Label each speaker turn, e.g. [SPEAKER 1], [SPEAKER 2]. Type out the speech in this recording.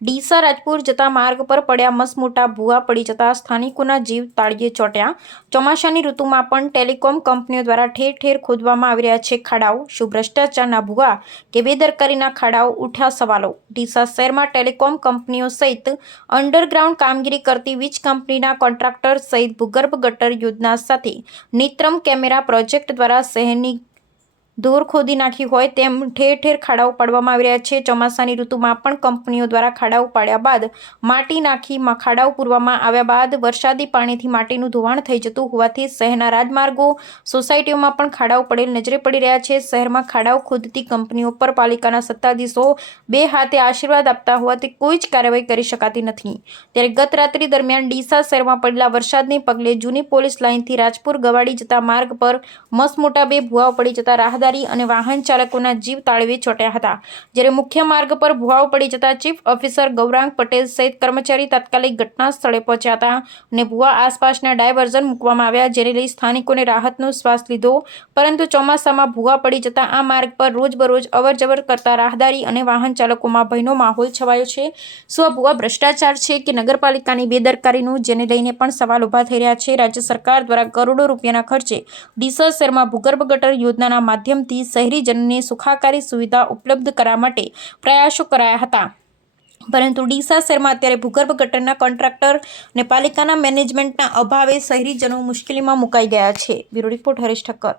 [SPEAKER 1] ડીસા રાજપુર જતા માર્ગ પર પડ્યા મસમોટા ભૂવા પડી જતા સ્થાનિકોના જીવ તાળીએ ચોટ્યા. ચોમાસાની ઋતુમાં પણ ટેલિકોમ કંપનીઓ દ્વારા ઠેર ઠેર ખોદવામાં આવી રહ્યા છે ખાડાઓ. શું ભ્રષ્ટાચારના ભૂવા કે બેદરકારીના ખાડાઓ ઉઠ્યા સવાલો. ડીસા શહેરમાં ટેલિકોમ કંપનીઓ સહિત અંડરગ્રાઉન્ડ કામગીરી કરતી વીજ કંપનીના કોન્ટ્રાક્ટર સહિત ભૂગર્ભ ગટર યોજના સાથે નિત્રમ કેમેરા પ્રોજેક્ટ દ્વારા શહેરની ધૂળ ખોદી નાખી હોય તેમ ઠેર ઠેર ખાડાઓ પાડવામાં આવી રહ્યા છે. ચોમાસાની ઋતુમાં પણ કંપનીઓ દ્વારા ખાડાઓ પાડ્યા બાદ માટી નાખી ખાડાઓ પૂરવામાં આવ્યા બાદ વરસાદી પાણીથી માટીનું ધોવાણ થઈ જતું હોવાથી શહેરના રાજમાર્ગો, સોસાયટીઓમાં પણ ખાડાઓ પડેલ નજરે પડી રહ્યા છે. શહેરમાં ખાડાઓ ખોદતી કંપનીઓ પર પાલિકાના સત્તાધીશો બે હાથે આશીર્વાદ આપતા હોવાથી કોઈ જ કાર્યવાહી કરી શકાતી નથી. ત્યારે ગત રાત્રિ દરમિયાન ડીસા શહેરમાં પડેલા વરસાદને પગલે જૂની પોલીસ લાઇનથી રાજપુર ગવાડી જતા માર્ગ પર મસમોટા બે ભૂવાઓ પડી જતા રાહદારી અને વાહન ચાલકોના જીવ તાળવે ચોટ્યા હતા. જ્યારે મુખ્ય માર્ગ પર ભુવાઓ પડી જતા ચીફ ઓફિસર ગૌરાંગ પટેલ સહિત કર્મચારી તાત્કાલિક ઘટના સ્થળે પહોંચ્યા હતા અને ભુવા આસપાસના ડાયવર્ઝન મૂકવામાં આવ્યા, જેને લઈ સ્થાનિકોને રાહતનો શ્વાસ લીધો. પરંતુ ચોમાસામાં ભુવા પડી જતા આ માર્ગ પર રોજબરોજ અવરજવર કરતા રાહદારી અને વાહન ચાલકોમાં ભયનો માહોલ છવાયો છે. શું આ ભુવા ભ્રષ્ટાચાર છે કે નગરપાલિકાની બેદરકારીનું, જેને લઈને પણ સવાલ ઊભા થઈ રહ્યા છે? રાજ્ય સરકાર દ્વારા કરોડો રૂપિયાના ખર્ચે ડીસા શહેરમાં ભૂગર્ભ ગટર યોજનાના માધ્યમથી શહેરીજનોને સુખાકારી સુવિધા ઉપલબ્ધ કરવા માટે પ્રયાસો કરાયા હતા. પરંતુ ડીસા શહેરમાં અત્યારે ભૂગર્ભ ગટરના કોન્ટ્રાક્ટર અને પાલિકાના મેનેજમેન્ટના અભાવે શહેરીજનો મુશ્કેલીમાં મુકાઈ ગયા છે. Bureau report Haresh Thakkar.